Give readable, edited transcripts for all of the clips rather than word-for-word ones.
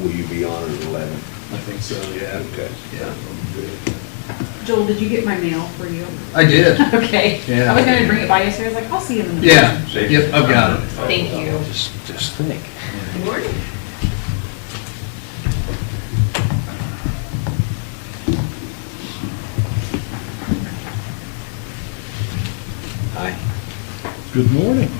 Will you be on at 11? I think so, yeah. Okay. Yeah. Joel, did you get my mail for you? I did. Okay. Yeah. I was gonna bring it by yesterday, I was like, I'll see you in the morning. Yeah, yep, I've got it. Thank you. Just think. Good morning. Hi. Good morning.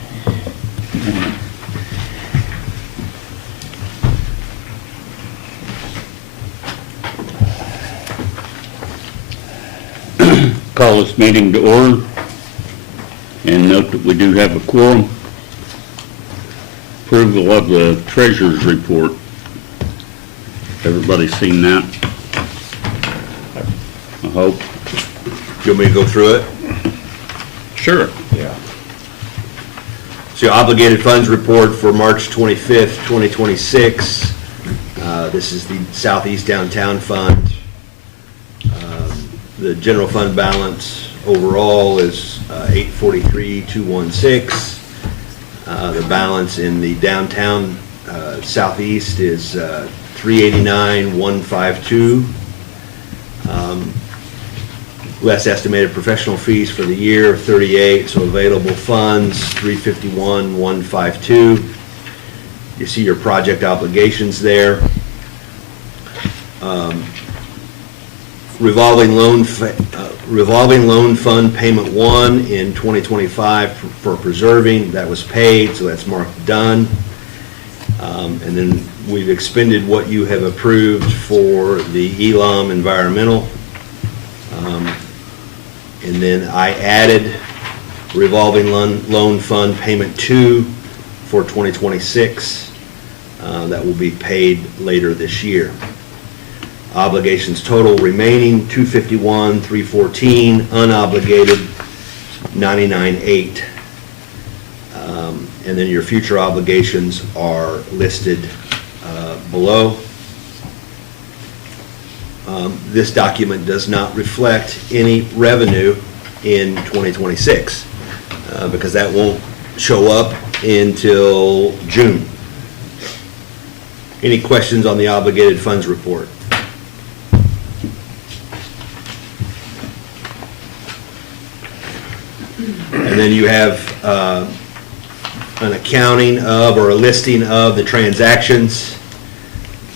Call this meeting to order and note that we do have a quorum. Approval of the treasurer's report. Everybody seen that? I hope. You want me to go through it? Sure. Yeah. So your obligated funds report for March 25th, 2026. This is the Southeast Downtown Fund. The general fund balance overall is $843,216. The balance in the downtown Southeast is $389,152. Less estimated professional fees for the year, 38, so available funds, 351,152. You see your project obligations there. Revolving loan fund payment 1 in 2025 for preserving, that was paid, so that's marked done. And then we've expended what you have approved for the Elam Environmental. And then I added revolving loan fund payment 2 for 2026. That will be paid later this year. Obligations total remaining $251,314, unobligated $99,800. And then your future obligations are listed below. This document does not reflect any revenue in 2026 because that won't show up until June. Any questions on the obligated funds report? And then you have an accounting of or a listing of the transactions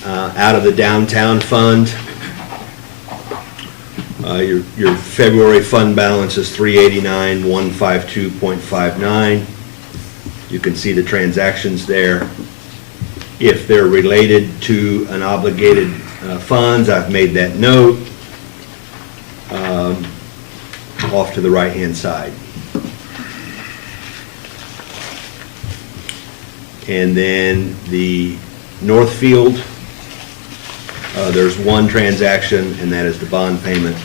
out of the downtown fund. Your February fund balance is $389,152.59. You can see the transactions there. If they're related to an obligated funds, I've made that note off to the right-hand side. And then the Northfield, there's one transaction, and that is the bond payment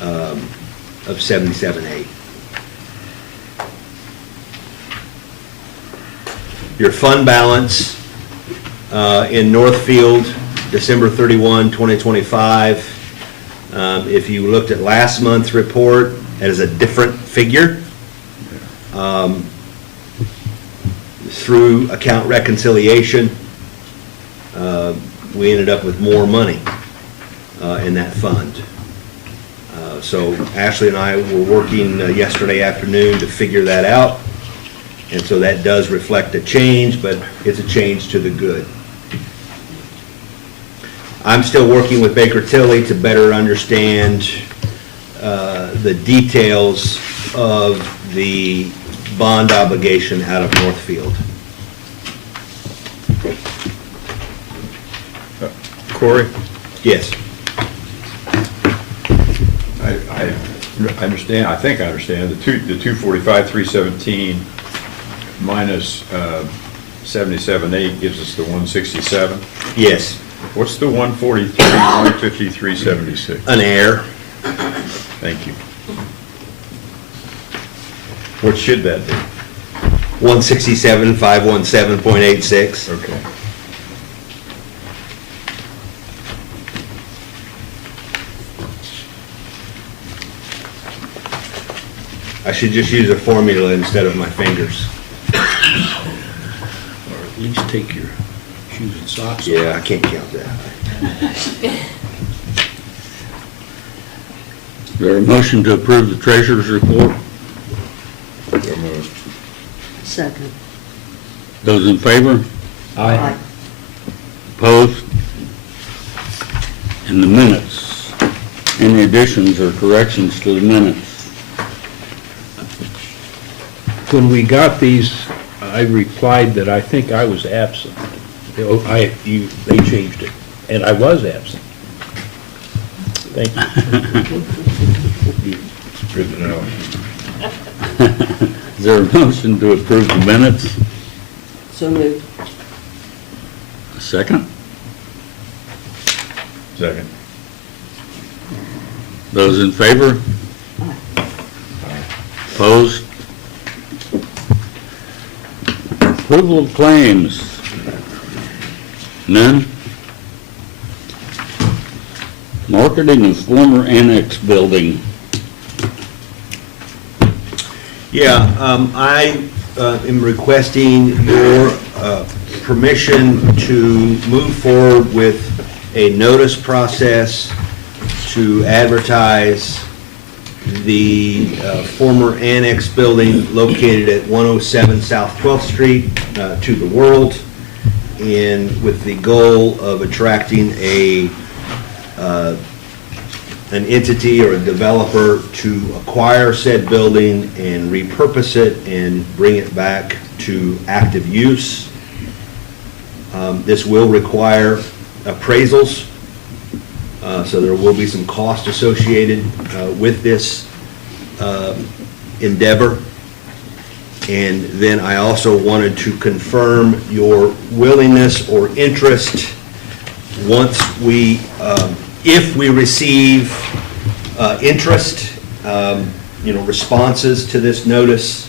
of $77,800. Your fund balance in Northfield, December 31, 2025. If you looked at last month's report, that is a different figure. Through account reconciliation, we ended up with more money in that fund. So Ashley and I were working yesterday afternoon to figure that out. And so that does reflect a change, but it's a change to the good. I'm still working with Baker Tilly to better understand the details of the bond obligation out of Northfield. Corey? Yes. I understand, I think I understand, the 245,317 minus 77,800 gives us the 167. Yes. What's the 143, 153.76? An error. Thank you. What should that be? 167,517.86. Okay. I should just use a formula instead of my fingers. Or at least take your shoes and socks off. Yeah, I can't count that. Is there a motion to approve the treasurer's report? So moved. Second. Those in favor? Aye. Opposed? In the minutes, any additions or corrections to the minutes? When we got these, I replied that I think I was absent. They changed it, and I was absent. Thank you. Good to know. Is there a motion to approve the minutes? So moved. A second? Second. Those in favor? Opposed? Approval of claims? None? Marketing of former annex building. Yeah, I am requesting your permission to move forward with a notice process to advertise the former annex building located at 107 South 12th Street to the world, and with the goal of attracting an entity or a developer to acquire said building and repurpose it and bring it back to active use. This will require appraisals, so there will be some cost associated with this endeavor. And then I also wanted to confirm your willingness or interest once we, if we receive interest, responses to this notice,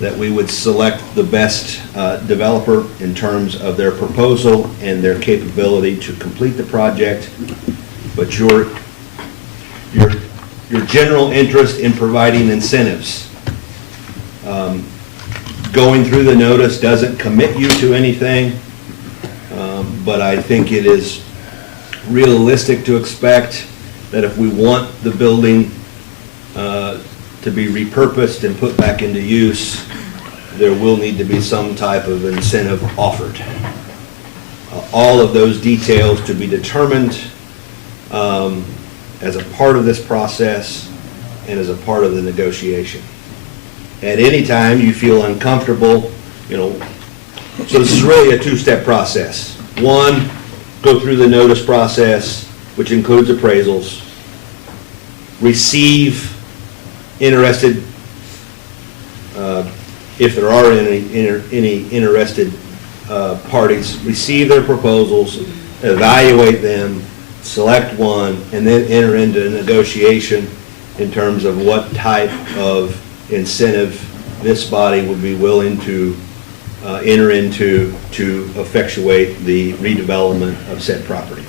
that we would select the best developer in terms of their proposal and their capability to complete the project. But your general interest in providing incentives. Going through the notice doesn't commit you to anything, but I think it is realistic to expect that if we want the building to be repurposed and put back into use, there will need to be some type of incentive offered. All of those details to be determined as a part of this process and as a part of the negotiation. At any time you feel uncomfortable, so this is really a two-step process. One, go through the notice process, which includes appraisals, receive interested, if there are any interested parties, receive their proposals, evaluate them, select one, and then enter into a negotiation in terms of what type of incentive this body would be willing to enter into to effectuate the redevelopment of said property.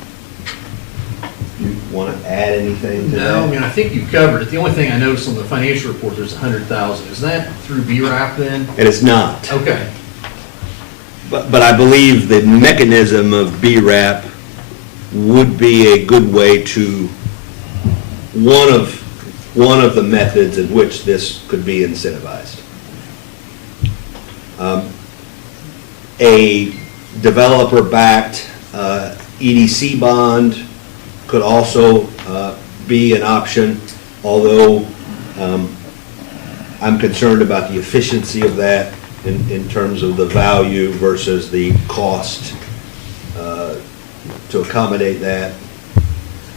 You want to add anything to that? No, I mean, I think you've covered it. The only thing I noticed on the financial report, there's 100,000. Is that through BRAP then? And it's not. Okay. But I believe the mechanism of BRAP would be a good way to, one of the methods in which this could be incentivized. A developer-backed EDC bond could also be an option, although I'm concerned about the efficiency of that in terms of the value versus the cost to accommodate that.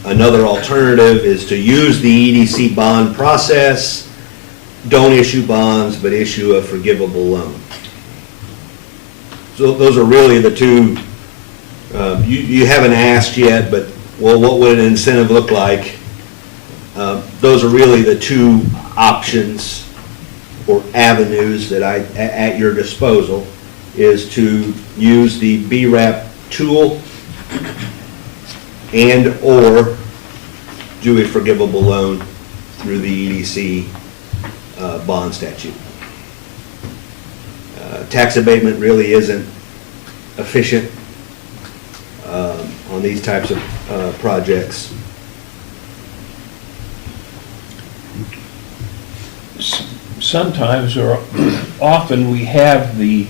Another alternative is to use the EDC bond process, don't issue bonds, but issue a forgivable loan. So those are really the two, you haven't asked yet, but well, what would an incentive look like? Those are really the two options or avenues that at your disposal, is to use the BRAP tool and or do a forgivable loan through the EDC bond statute. Tax abatement really isn't efficient on these types of projects. Sometimes or often we have the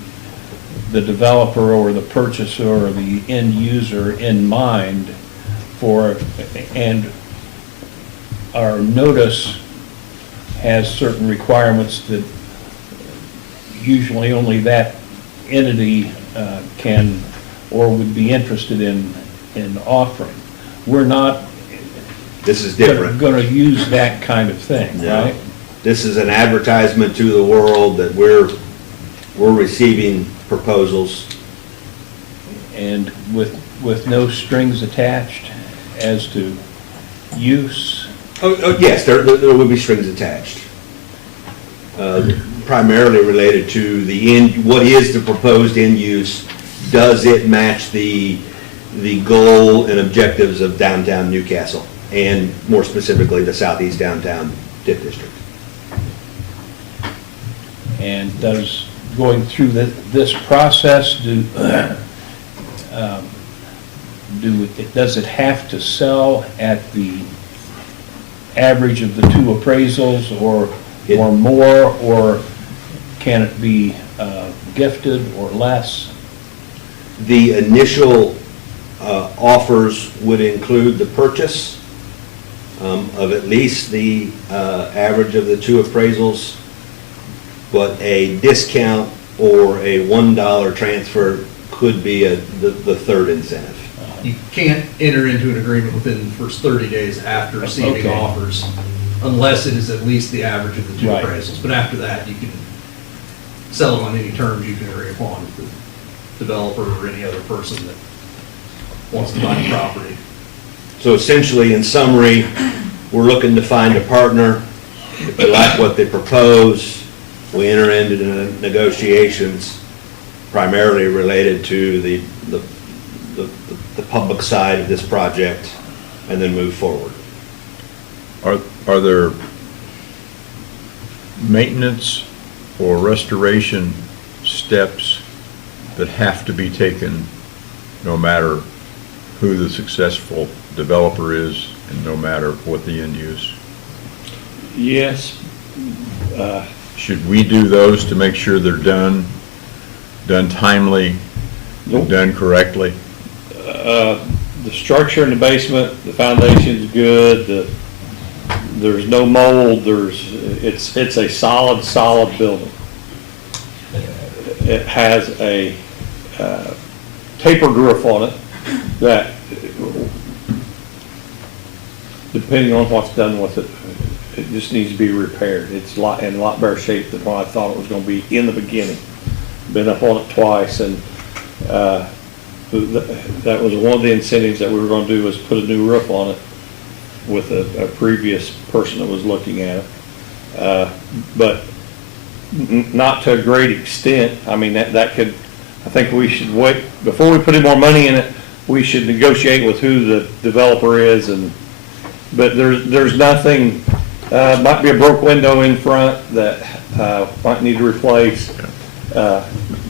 developer or the purchaser or the end user in mind for, and our notice has certain requirements that usually only that entity can or would be interested in offering. We're not This is different. gonna use that kind of thing, No. right? This is an advertisement to the world that we're receiving proposals. And with no strings attached as to use. Oh, yes, there will be strings attached. Primarily related to the end, what is the proposed end use? Does it match the goal and objectives of downtown Newcastle? And more specifically, the southeast downtown TIF district. And does, going through this process, does it have to sell at the average of the two appraisals or more, or can it be gifted or less? The initial offers would include the purchase of at least the average of the two appraisals, but a discount or a $1 transfer could be the third incentive. You can't enter into an agreement within the first 30 days after receiving Okay. offers unless it is at least the average of the two Right. appraisals. But after that, you can sell it on any terms you can agree upon with the developer or any other person that wants to buy the property. So essentially, in summary, we're looking to find a partner. If they like what they propose, we enter into negotiations primarily related to the public side of this project, and then move forward. Are there maintenance or restoration steps that have to be taken no matter who the successful developer is and no matter what the end use? Yes. Should we do those to make sure they're done timely, Nope. done correctly? The structure in the basement, the foundation's good, there's no mold, it's a solid building. It has a tapered roof on it that, depending on what's done with it, it just needs to be repaired. It's in a lot better shape than what I thought it was gonna be in the beginning. Been up on it twice, and that was one of the incentives that we were gonna do, was put a new roof on it with a previous person that was looking at it. But not to a great extent. I mean, that could, I think we should wait, before we put any more money in it, we should negotiate with who the developer is, but there's nothing, might be a broke window in front that might need to replace.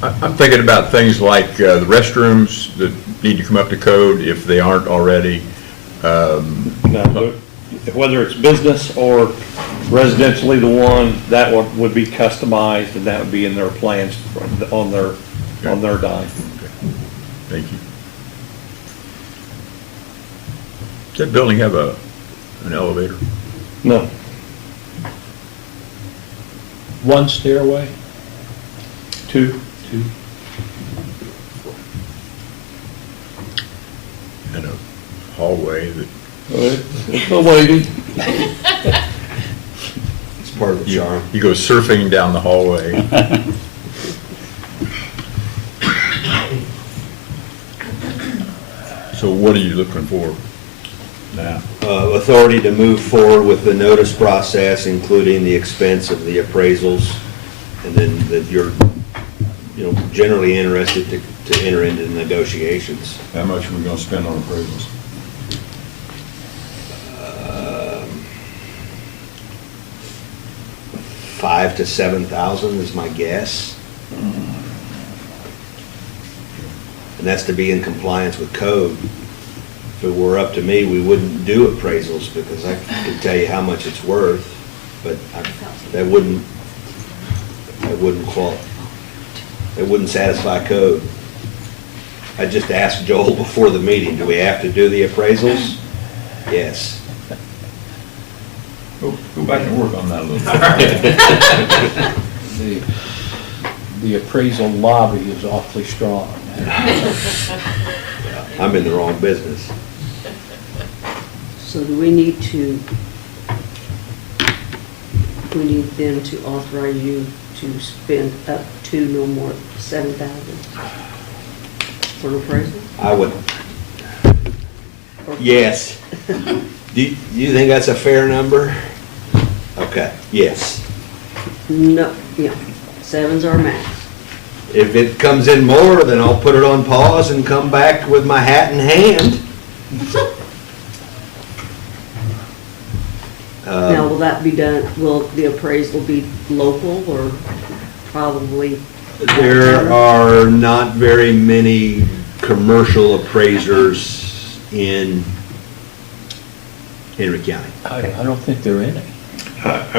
I'm thinking about things like the restrooms that need to come up to code if they aren't already. No, whether it's business or residentially, the one, that one would be customized, and that would be in their plans on their dime. Thank you. Does that building have an elevator? No, One stairway? two. And a hallway that It's no waiting. It's part of the charm. you go surfing down the hallway. So what are you looking for now? Authority to move forward with the notice process, including the expense of the appraisals, and then that you're, generally interested to enter into negotiations. How much are we gonna spend on appraisals? $5,000 to $7,000 is my guess. And that's to be in compliance with code. If it were up to me, we wouldn't do appraisals because I can tell you how much it's worth, but that wouldn't satisfy code. I just asked Joel before the meeting, do we have to do the appraisals? Yes. Go back and work on that a little bit. The appraisal lobby is awfully strong. I'm in the wrong business. So do we need them to authorize you to spend up to no more than 7,000 for an appraisal? I would, yes. Do you think that's a fair number? Okay, yes. No, yeah, 7's our max. If it comes in more, then I'll put it on pause and come back with my hat in hand. Now, will that be done, will the appraisal be local or probably? There are not very many commercial appraisers in Henry County. I don't think there are any.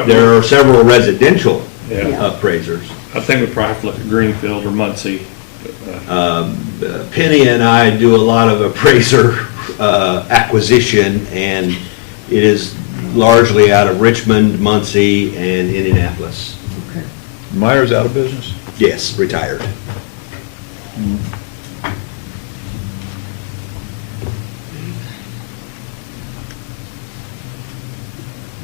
There are several residential Yeah, appraisers. I think we probably have to look at Greenfield or Muncie. Penny and I do a lot of appraiser acquisition, and it is largely out of Richmond, Muncie, and Indianapolis. Okay. Meyer's out of business? Yes, retired.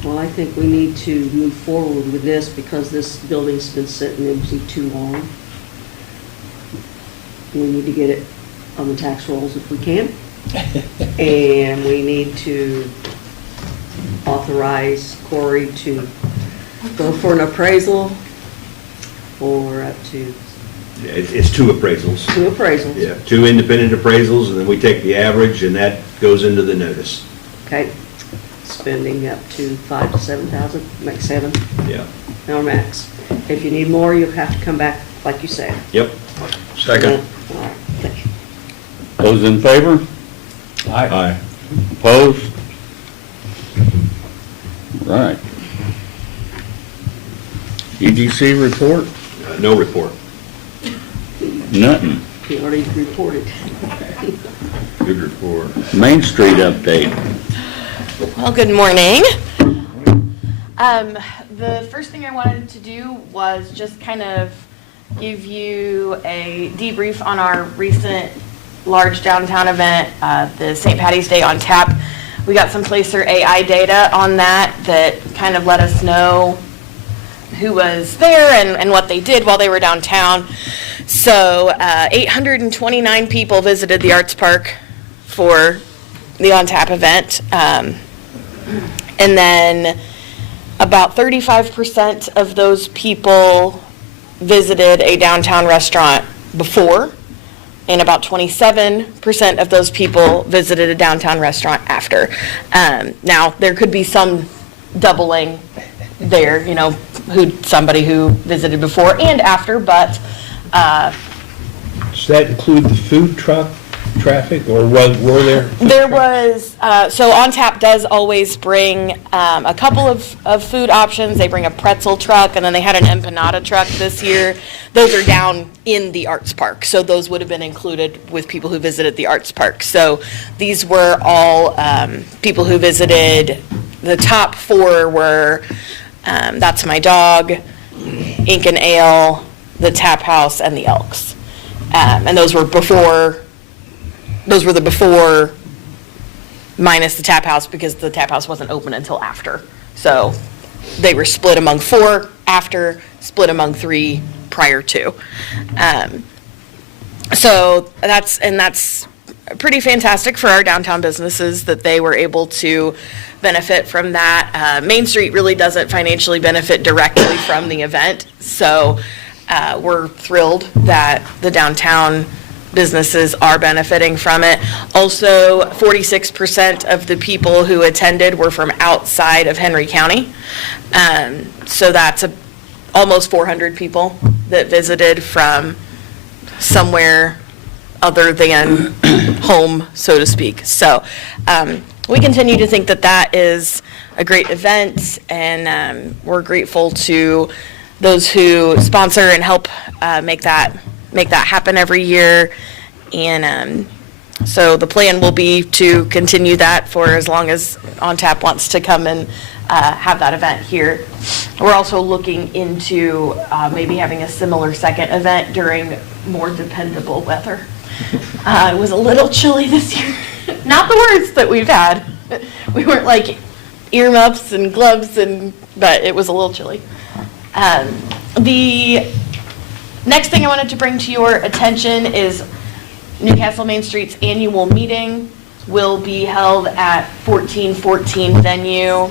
Well, I think we need to move forward with this because this building's been sitting empty too long. We need to get it on the tax rolls if we can. And we need to authorize Corey to go for an appraisal for up to It's two appraisals. 2 appraisals. Yeah, 2 independent appraisals, and then we take the average, and that goes into the notice. Okay, spending up to 5,000 to 7,000, make 7, Yeah. our max. If you need more, you'll have to come back, like you said. Yep. Second. All right, thank you. Those in favor? Aye. Opposed? Right. EDC report? No report. Nothing. He already reported. Good report. Main Street update. Well, good morning. The first thing I wanted to do was just kind of give you a debrief on our recent large downtown event, the St. Patty's Day on Tap. We got some Placer AI data on that kind of let us know who was there and what they did while they were downtown. So 829 people visited the Arts Park for the On Tap event. And then about 35% of those people visited a downtown restaurant before, and about 27% of those people visited a downtown restaurant after. Now, there could be some doubling there, somebody who visited before and after, but Does that include the food truck traffic, or were there? food there trucks? was, so On Tap does always bring a couple of food options. They bring a pretzel truck, and then they had an empanada truck this year. Those are down in the Arts Park, so those would have been included with people who visited the Arts Park. So these were all people who visited. The top 4 were That's My Dog, Ink and Ale, the Tap House, and the Elks. And those were the before minus the Tap House, because the Tap House wasn't open until after. So they were split among 4 after, split among 3 prior to. So that's pretty fantastic for our downtown businesses that they were able to benefit from that. Main Street really doesn't financially benefit directly from the event, so we're thrilled that the downtown businesses are benefiting from it. Also, 46% of the people who attended were from outside of Henry County. So that's almost 400 people that visited from somewhere other than home, so to speak. So we continue to think that that is a great event, and we're grateful to those who sponsor and help make that happen every year. And so the plan will be to continue that for as long as On Tap wants to come and have that event here. We're also looking into maybe having a similar second event during more dependable weather. It was a little chilly this year. Not the worst that we've had. We weren't like earmuffs and gloves, but it was a little chilly. The next thing I wanted to bring to your attention is Newcastle Main Street's annual meeting will be held at 1414 venue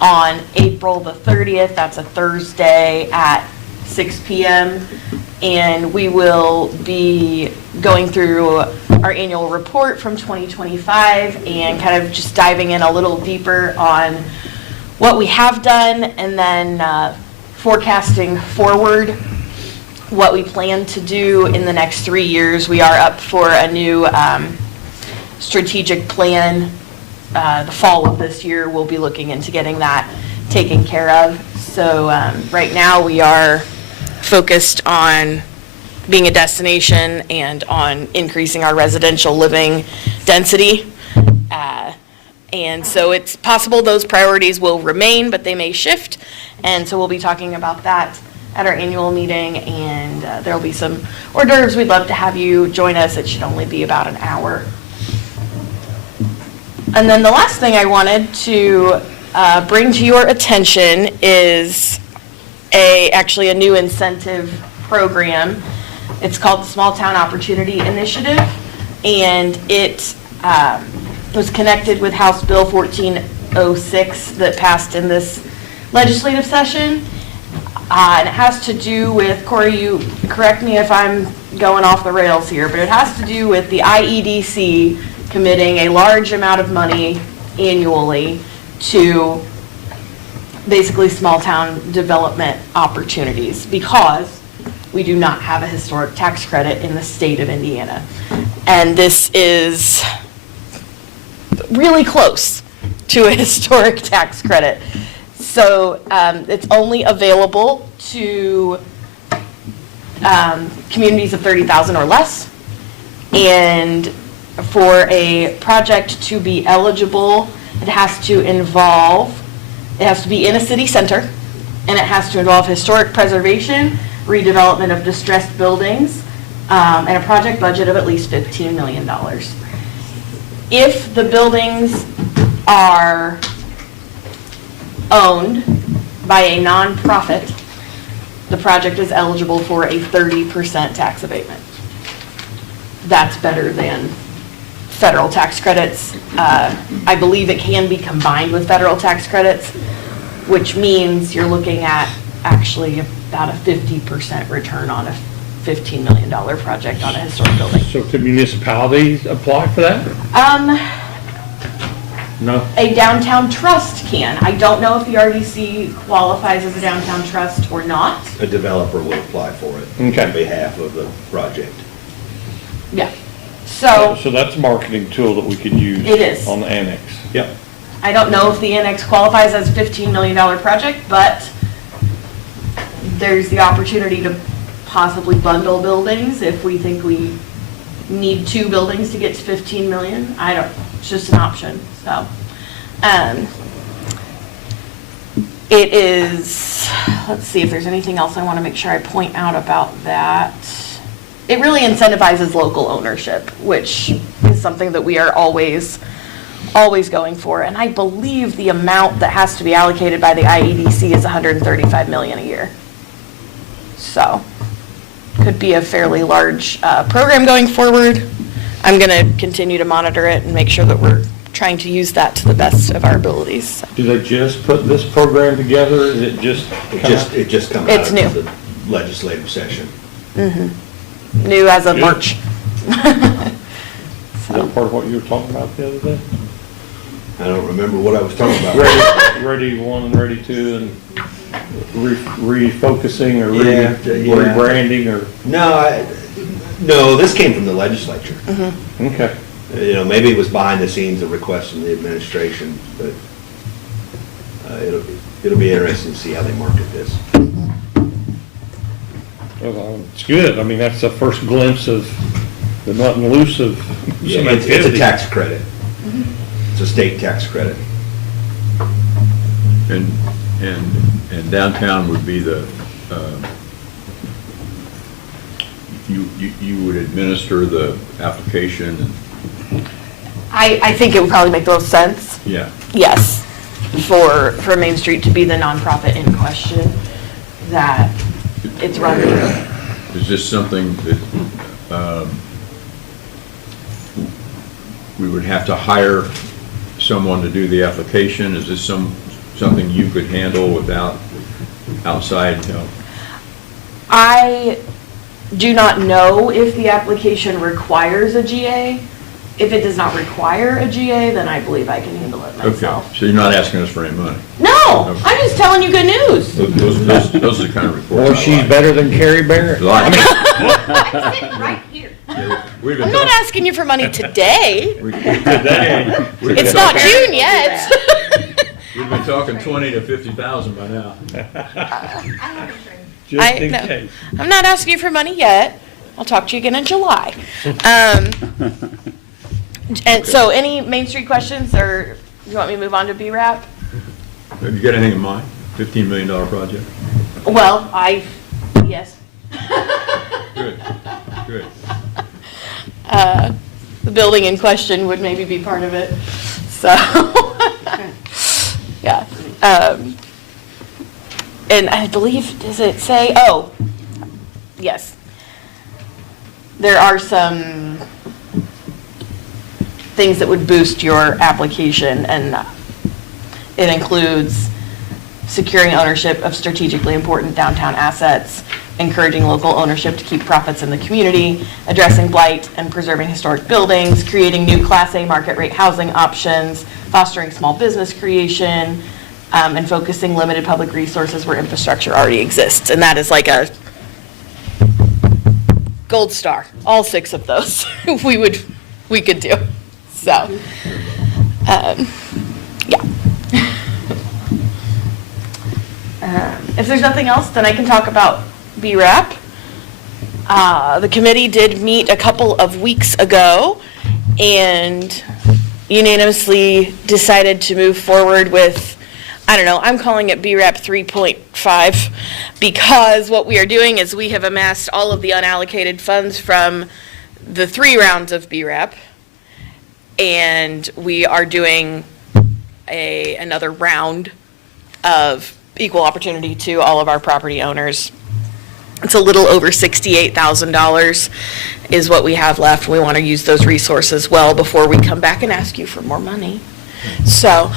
on April the 30th. That's a Thursday at 6 p.m. And we will be going through our annual report from 2025 and kind of just diving in a little deeper on what we have done, and then forecasting forward what we plan to do in the next 3 years. We are up for a new strategic plan. The fall of this year, we'll be looking into getting that taken care of. So right now we are focused on being a destination and on increasing our residential living density. And so it's possible those priorities will remain, but they may shift. And so we'll be talking about that at our annual meeting, and there'll be some hors d'oeuvres. We'd love to have you join us. It should only be about an hour. And then the last thing I wanted to bring to your attention is actually a new incentive program. It's called the Small Town Opportunity Initiative, and it was connected with House Bill 1406 that passed in this legislative session. And it has to do with, Corey, you correct me if I'm going off the rails here, but it has to do with the IEDC committing a large amount of money annually to basically small town development opportunities, because we do not have a historic tax credit in the state of Indiana. And this is really close to a historic tax credit. So it's only available to communities of 30,000 or less. And for a project to be eligible, it has to be in a city center, and it has to involve historic preservation, redevelopment of distressed buildings, and a project budget of at least $15 million. If the buildings are owned by a nonprofit, the project is eligible for a 30% tax abatement. That's better than federal tax credits. I believe it can be combined with federal tax credits, which means you're looking at actually about a 50% return on a $15 million project on a historic building. So could municipalities apply for that? No? A downtown trust can. I don't know if the RDC qualifies as a downtown trust or not. A developer will apply for it Okay. on behalf of the project. Yeah. So So that's a marketing tool that we could use. It is. On the annex. Yep. I don't know if the annex qualifies as a $15 million project, but there's the opportunity to possibly bundle buildings if we think we need 2 buildings to get to 15 million. It's just an option, so. It is, let's see if there's anything else I want to make sure I point out about that. It really incentivizes local ownership, which is something that we are always going for. And I believe the amount that has to be allocated by the IEDC is $135 million a year. So, could be a fairly large program going forward. I'm going to continue to monitor it and make sure that we're trying to use that to the best of our abilities. So. Do they just put this program together? Is it just? It just comes out It's new. of the legislative session. New as of Good. March. Is that part of what you were talking about the other day? I don't remember what I was talking about. Ready 1 and Ready 2 and refocusing or Yeah. rebranding or, No, this came from the legislature. okay. You know, maybe it was behind the scenes, a request from the administration, but it'll be interesting to see how they market this. Well, it's good. I mean, that's the first glimpse of the nut and loose of Yeah, some it's a activity. tax credit. It's a state tax credit. And downtown would be the, you would administer the application and, I think it would probably make the most sense, yeah. yes, for Main Street to be the nonprofit in question that it's run through. Is this something that we would have to hire someone to do the application? Is this something you could handle without outside help? I do not know if the application requires a GA. If it does not require a GA, then I believe I can handle it Okay, myself. so you're not asking us for any money? No, I'm just telling you good news. Those are the kind of reports Well, I she's like. better than Carrie Barrett. Like. Sitting right here. We've been I'm not talking- asking you for money today. we've It's been not talking- June yet. We've been talking 20 to 50,000 by now. Just in no, case. I'm not asking you for money yet. I'll talk to you again in July. And so any Main Street questions, or you want me to move on to BRAP? Have you got anything in mind? $15 million project? Well, yes. Good, good. The building in question would maybe be part of it, so. Yeah. And I believe, does it say, oh, yes. There are some things that would boost your application, and it includes securing ownership of strategically important downtown assets, encouraging local ownership to keep profits in the community, addressing blight and preserving historic buildings, creating new Class A market rate housing options, fostering small business creation, and focusing limited public resources where infrastructure already exists. And that is like a gold star, all 6 of those we could do. So, yeah. If there's nothing else, then I can talk about BRAP. The committee did meet a couple of weeks ago and unanimously decided to move forward with, I don't know, I'm calling it BRAP 3.5, because what we are doing is we have amassed all of the unallocated funds from the 3 rounds of BRAP, and we are doing another round of equal opportunity to all of our property owners. It's a little over $68,000 is what we have left. We want to use those resources well before we come back and ask you for more money. So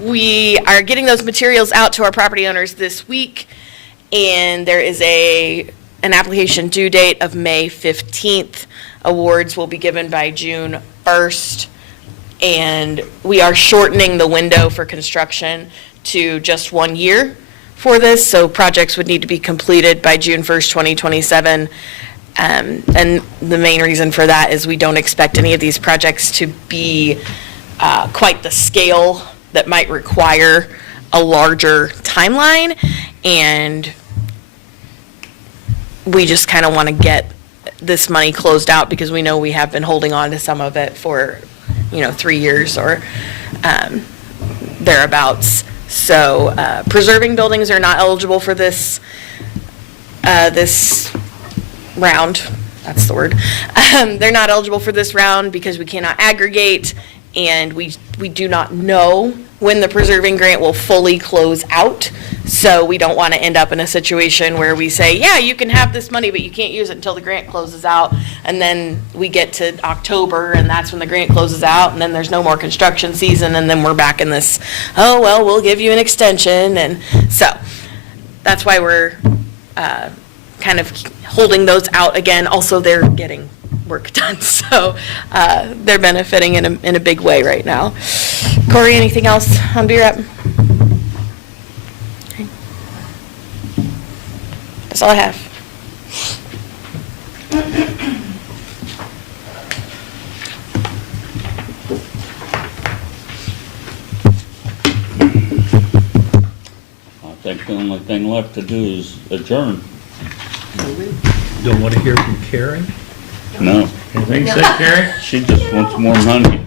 we are getting those materials out to our property owners this week, and there is an application due date of May 15th. Awards will be given by June 1st, and we are shortening the window for construction to just 1 year for this, so projects would need to be completed by June 1st, 2027. And the main reason for that is we don't expect any of these projects to be quite the scale that might require a larger timeline, and we just kind of want to get this money closed out because we know we have been holding on to some of it for, 3 years or thereabouts. So preserving buildings are not eligible for this round. That's the word. They're not eligible for this round because we cannot aggregate, and we do not know when the preserving grant will fully close out. So we don't want to end up in a situation where we say, yeah, you can have this money, but you can't use it until the grant closes out. And then we get to October, and that's when the grant closes out, and then there's no more construction season, and then we're back in this, oh, well, we'll give you an extension. And so that's why we're kind of holding those out again. Also, they're getting work done. So they're benefiting in a big way right now. Corey, anything else on BREP? Okay. That's all I have. I think the only thing left to do is adjourn. Don't want to hear from Carrie? No, Anything you say, Carrie? she just wants more money.